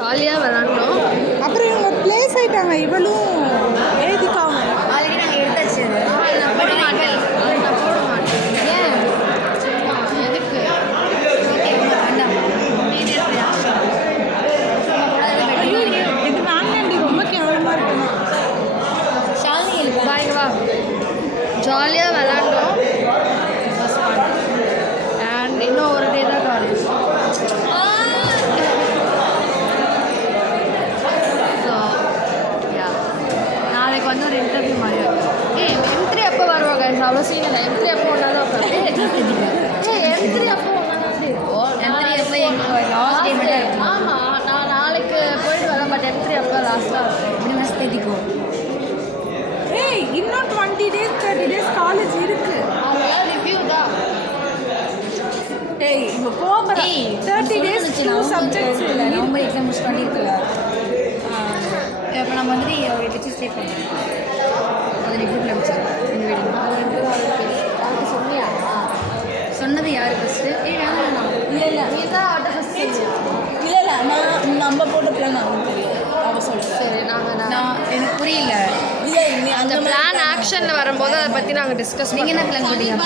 ஜாலியாக விளாண்டோம். அப்புறம் இவங்க பிளேஸ் ஆயிட்டாங்க. இவளும் ஏதிக்காம ஆல்ரெடி நாங்கள் எடுத்தாச்சு. நான் போட மாட்டேன். நான் போட மாட்டேன். ஏன் சும்மா எதுக்கு வேண்டாம். இது வேண்டாண்டி, ரொம்ப கேவலமாக இருக்கணும். ஷாலினி பாய்ங்க வா. ஜாலியாக விளாண்டோம். அண்ட் இன்னும் ஒரு டே தான் காலேஜ். ஸோ நாளைக்கு வந்து ஒரு இன்டர்வியூ மாதிரி M3 எப்போ வருவாங்க? அவ்வளோ சீன் இல்லை. M3 எப்போ ஒன்றா தான் உட்காந்து M3 அப்போ ஒன்றா தான் இருக்கும். லாஸ்ட் டே மட்டும் இருக்கும். ஆமாம், நான் நாளைக்கு போயிட்டு வரேன். பட் M3 அப்போ லாஸ்ட்டாக இருக்கும். இப்படி மாதம் தேதிக்கோ. ஏய், இன்னும் 20 days 30 days காலேஜ் இருக்கு. அதெல்லாம் ரிவ்யூ தான். ஏய், இப்போ போகிறேன். 30 days 2 subjects இல்லை. நவம்பர் எக்ஸாம் முடிச்சுட்டு இருக்குல்ல. இப்போ நம்ம வந்துட்டு வச்சு ஸ்டே பண்ணுறோம். அதை குரூப்பில் வச்சுருக்கோம். இந்த வீடியோ சொன்னியா? சொன்னது யார் ஃபஸ்ட்டு? வேணாம். இல்லை நீ தான் ஆட்டோ ஃபஸ்ட். இல்லை நான் நம்ம போட்ட பிளான் அவனுக்கு தெரியும். அவள் சொல்கிறேன். சரி, நான் எனக்கு புரியல. இல்லை நீ அந்த பிளான் ஆக்ஷனில் வரும்போது அதை பற்றி நாங்கள் டிஸ்கஸ் நீங்கள் என்ன பிளான் போட்டீங்க?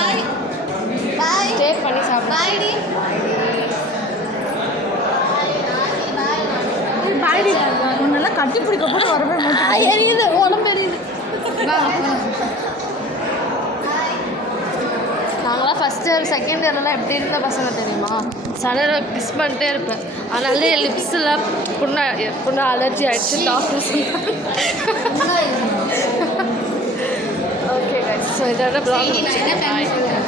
ஸ்டே பண்ணி சாப்பிடுவோம். பாய்டி உன்னெல்லாம் கட்டி பிடிக்க போட்டு வரவே மாட்டேன். எரியுது, உடம்பு எரியுது. வா நாங்களாம் ஃபஸ்ட் இயர் செகண்ட் இயர்லாம் எப்படி இருந்த பசங்க தெரியுமா? சடனாக கிஸ் பண்ணிட்டே இருப்பேன். அதனால என் லிப்ஸில் புண்ணா அலர்ஜி ஆகிடுச்சு. டாக்டர் ஓகே கைஸ், ஸோ இதோட நான் என்ன பிளான்